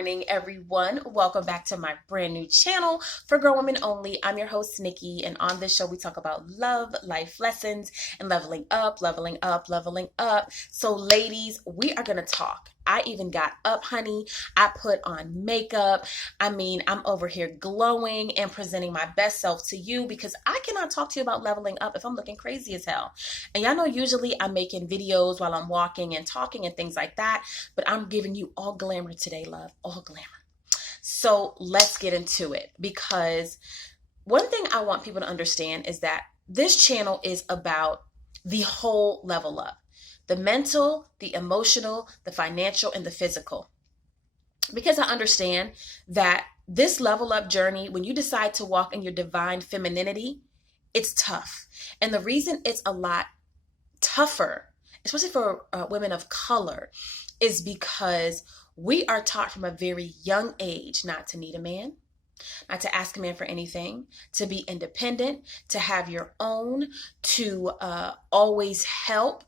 morning, everyone. Welcome back to my brand new channel for Grown Women Only. I'm your host, Nikki, and on this show, we talk about love, life lessons, and leveling up, leveling up, leveling up. So, ladies, we are going to talk. I even got up, honey. I put on makeup. I'm over here glowing and presenting my best self to you because I cannot talk to you about leveling up if I'm looking crazy as hell. And y'all know usually I'm making videos while I'm walking and talking and things like that, but I'm giving you all glamour today, love, all glamour. So let's get into it, because one thing I want people to understand is that this channel is about the whole level up. The mental, the emotional, the financial, and the physical. Because I understand that this level up journey, when you decide to walk in your divine femininity, it's tough. And the reason it's a lot tougher, especially for women of color, is because we are taught from a very young age not to need a man, not to ask a man for anything, to be independent, to have your own, to always help,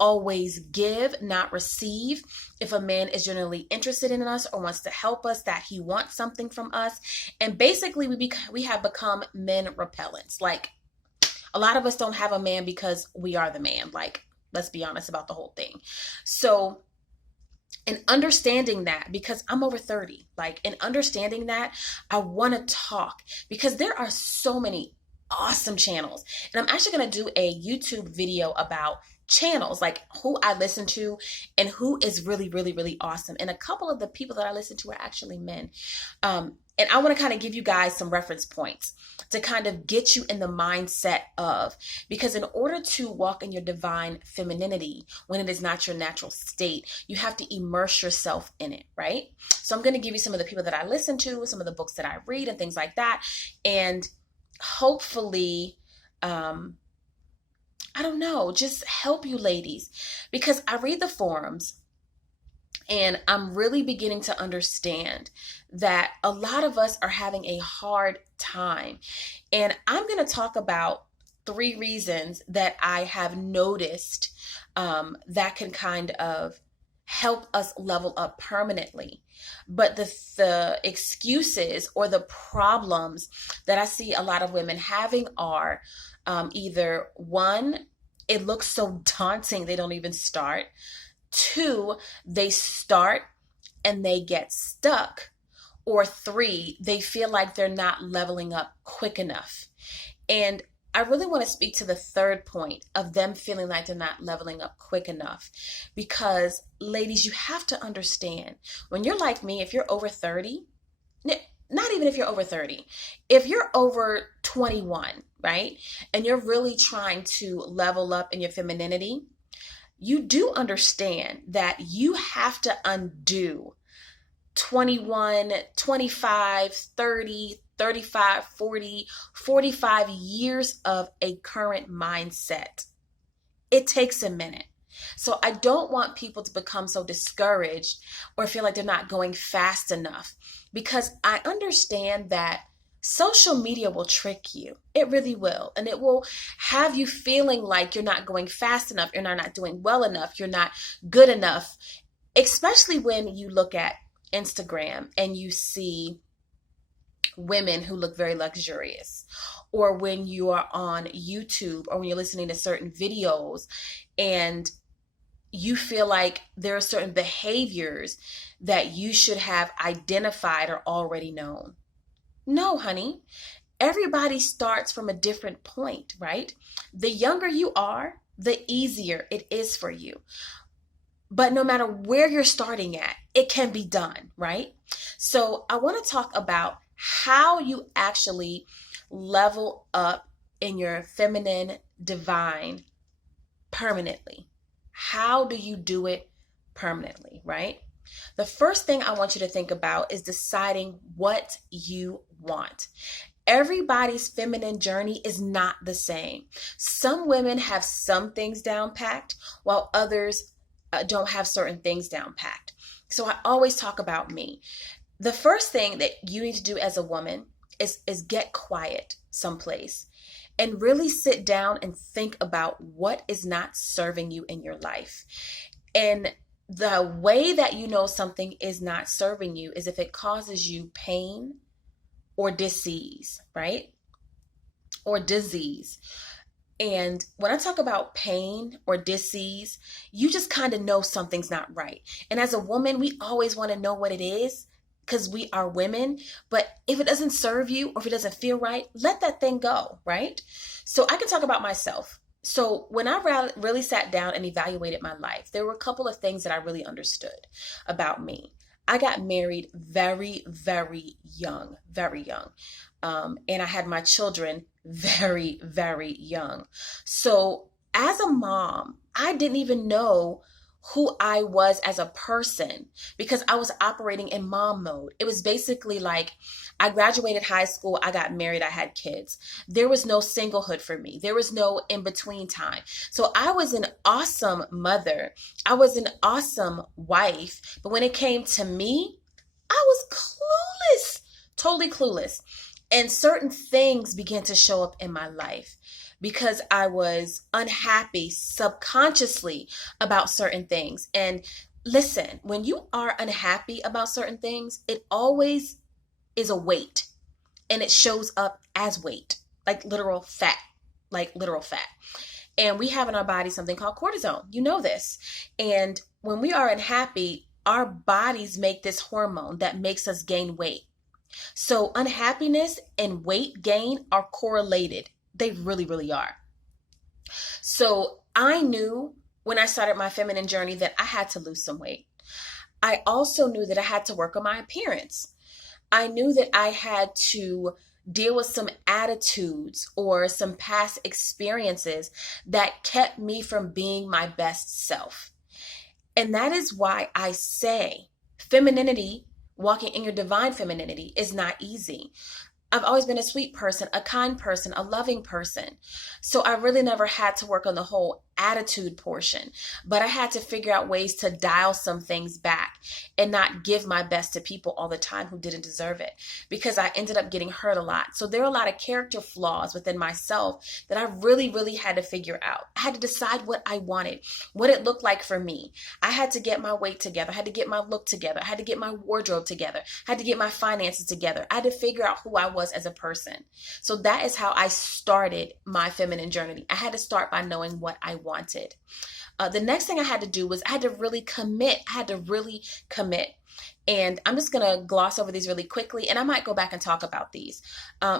always give, not receive. If a man is generally interested in us or wants to help us, that he wants something from us. And basically we have become men repellents. Like, a lot of us don't have a man because we are the man. Like, let's be honest about the whole thing. So in understanding that, because I'm over 30, in understanding that, I want to talk because there are so many awesome channels. And I'm actually going to do a YouTube video about channels, like who I listen to and who is really, really, really awesome. And a couple of the people that I listen to are actually men. And I want to kind of give you guys some reference points to kind of get you in the mindset of, because in order to walk in your divine femininity, when it is not your natural state, you have to immerse yourself in it, right? So I'm going to give you some of the people that I listen to, some of the books that I read and things like that. And hopefully, I don't know, just help you ladies, because I read the forums and I'm really beginning to understand that a lot of us are having a hard time. And I'm going to talk about 3 reasons that I have noticed that can kind of help us level up permanently. But the excuses or the problems that I see a lot of women having are either 1, it looks so daunting they don't even start. 2, they start and they get stuck. Or 3, they feel like they're not leveling up quick enough. And I really want to speak to the 3rd point of them feeling like they're not leveling up quick enough. Because, ladies, you have to understand, when you're like me, if you're over 30, not even if you're over 30, if you're over 21, right, and you're really trying to level up in your femininity, you do understand that you have to undo 21, 25, 30, 35, 40, 45 years of a current mindset. It takes a minute. So I don't want people to become so discouraged or feel like they're not going fast enough, because I understand that social media will trick you. It really will. And it will have you feeling like you're not going fast enough, you're not doing well enough, you're not good enough, especially when you look at Instagram and you see women who look very luxurious, or when you are on YouTube or when you're listening to certain videos and you feel like there are certain behaviors that you should have identified or already known. No, honey, everybody starts from a different point, right? The younger you are, the easier it is for you. But no matter where you're starting at, it can be done, right? So I want to talk about how you actually level up in your feminine divine permanently. How do you do it permanently, right? The first thing I want you to think about is deciding what you want. Everybody's feminine journey is not the same. Some women have some things down packed, while others don't have certain things down packed. So I always talk about me. The first thing that you need to do as a woman is get quiet someplace and really sit down and think about what is not serving you in your life. And The way that you know something is not serving you is if it causes you pain or disease, right? Or disease. And when I talk about pain or disease, you just kind of know something's not right. And as a woman, we always want to know what it is because we are women. But if it doesn't serve you or if it doesn't feel right, let that thing go, right? So I can talk about myself. So when I really sat down and evaluated my life, there were a couple of things that I really understood about me. I got married very, very young, very young. And I had my children very, very young. So as a mom, I didn't even know who I was as a person because I was operating in mom mode. It was basically like I graduated high school, I got married, I had kids. There was no singlehood for me. There was no in between time. So I was an awesome mother. I was an awesome wife. But when it came to me, I was clueless, totally clueless. And certain things began to show up in my life because I was unhappy subconsciously about certain things. And listen, when you are unhappy about certain things, it always is a weight and it shows up as weight, like literal fat, like literal fat. And we have in our body something called cortisol. You know this. And when we are unhappy, our bodies make this hormone that makes us gain weight. So unhappiness and weight gain are correlated. They really, really are. So I knew when I started my feminine journey that I had to lose some weight. I also knew that I had to work on my appearance. I knew that I had to deal with some attitudes or some past experiences that kept me from being my best self. And that is why I say femininity, walking in your divine femininity, is not easy. I've always been a sweet person, a kind person, a loving person. So I really never had to work on the whole attitude portion, but I had to figure out ways to dial some things back and not give my best to people all the time who didn't deserve it because I ended up getting hurt a lot. So there are a lot of character flaws within myself that I really, really had to figure out. I had to decide what I wanted, what it looked like for me. I had to get my weight together. I had to get my look together. I had to get my wardrobe together. I had to get my finances together. I had to figure out who I was as a person. So that is how I started my feminine journey. I had to start by knowing what I wanted. The next thing I had to do was I had to really commit. And I'm just going to gloss over these really quickly, and I might go back and talk about these.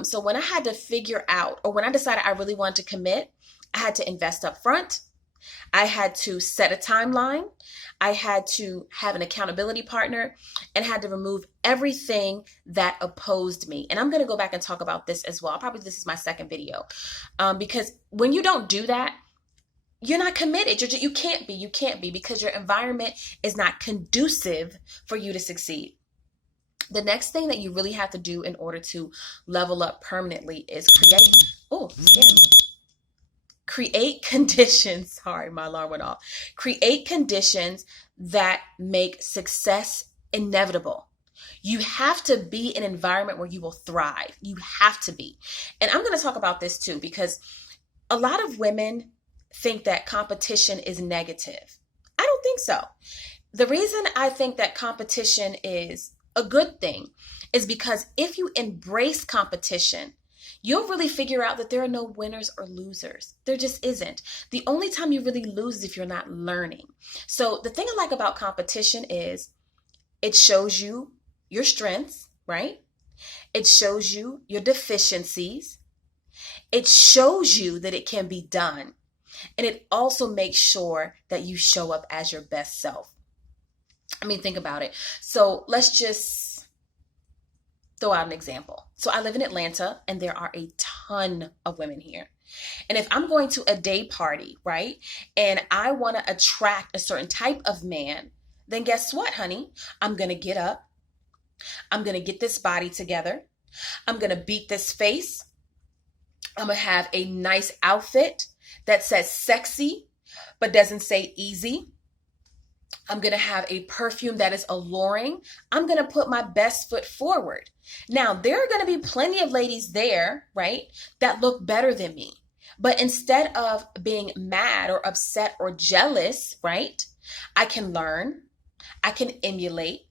So when I had to figure out, or when I decided I really wanted to commit, I had to invest up front. I had to set a timeline. I had to have an accountability partner and had to remove everything that opposed me. And I'm going to go back and talk about this as well. Probably this is my second video because when you don't do that, you're not committed. You can't be because your environment is not conducive for you to succeed. The next thing that you really have to do in order to level up permanently is create conditions. Sorry, my alarm went off. Create conditions that make success inevitable. You have to be in an environment where you will thrive. You have to be. And I'm going to talk about this too, because a lot of women think that competition is negative. I don't think so. The reason I think that competition is a good thing is because if you embrace competition, you'll really figure out that there are no winners or losers. There just isn't. The only time you really lose is if you're not learning. So the thing I like about competition is it shows you your strengths, right? It shows you your deficiencies. It shows you that it can be done. And it also makes sure that you show up as your best self. I mean, think about it. So let's just throw out an example. So I live in Atlanta and there are a ton of women here. And if I'm going to a day party, right, and I want to attract a certain type of man, then guess what, honey? I'm going to get up. I'm going to get this body together. I'm going to beat this face. I'm going to have a nice outfit that says sexy, but doesn't say easy. I'm going to have a perfume that is alluring. I'm going to put my best foot forward. Now, there are going to be plenty of ladies there, right, that look better than me. But instead of being mad or upset or jealous, right, I can learn, I can emulate,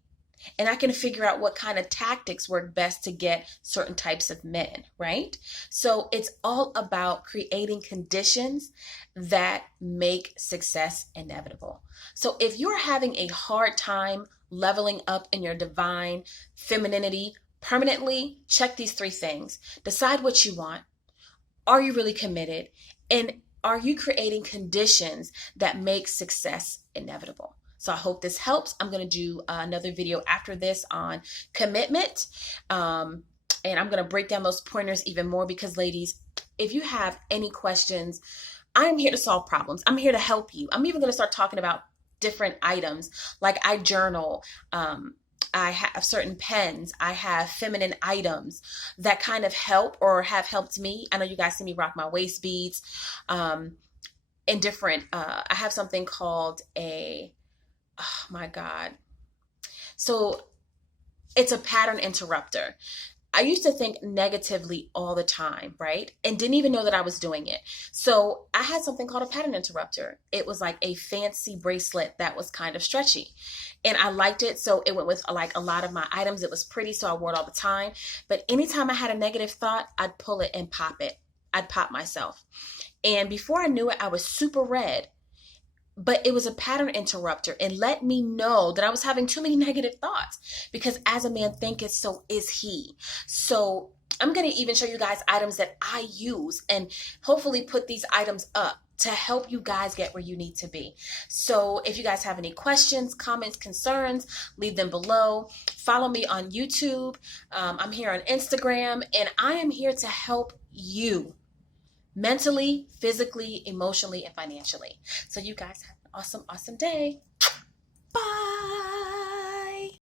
and I can figure out what kind of tactics work best to get certain types of men, right? So it's all about creating conditions that make success inevitable. So if you're having a hard time leveling up in your divine femininity permanently, check these three things. Decide what you want. Are you really committed? And are you creating conditions that make success inevitable? So I hope this helps. I'm going to do another video after this on commitment. And I'm going to break down those pointers even more because, ladies, if you have any questions, I'm here to solve problems. I'm here to help you. I'm even going to start talking about different items like I journal. I have certain pens. I have feminine items that kind of help or have helped me. I know you guys see me rock my waist beads. In different, I have something called oh my God. So it's a pattern interrupter. I used to think negatively all the time, right? And didn't even know that I was doing it. So I had something called a pattern interrupter. It was like a fancy bracelet that was kind of stretchy. And I liked it. So it went with like a lot of my items. It was pretty, so I wore it all the time. But anytime I had a negative thought, I'd pull it and pop it. I'd pop myself. And before I knew it, I was super red. But it was a pattern interrupter and let me know that I was having too many negative thoughts, because as a man thinketh, so is he. So I'm going to even show you guys items that I use and hopefully put these items up to help you guys get where you need to be. So if you guys have any questions, comments, concerns, leave them below. Follow me on YouTube. I'm here on Instagram, and I am here to help you mentally, physically, emotionally, and financially. So you guys have an awesome, awesome day. Bye.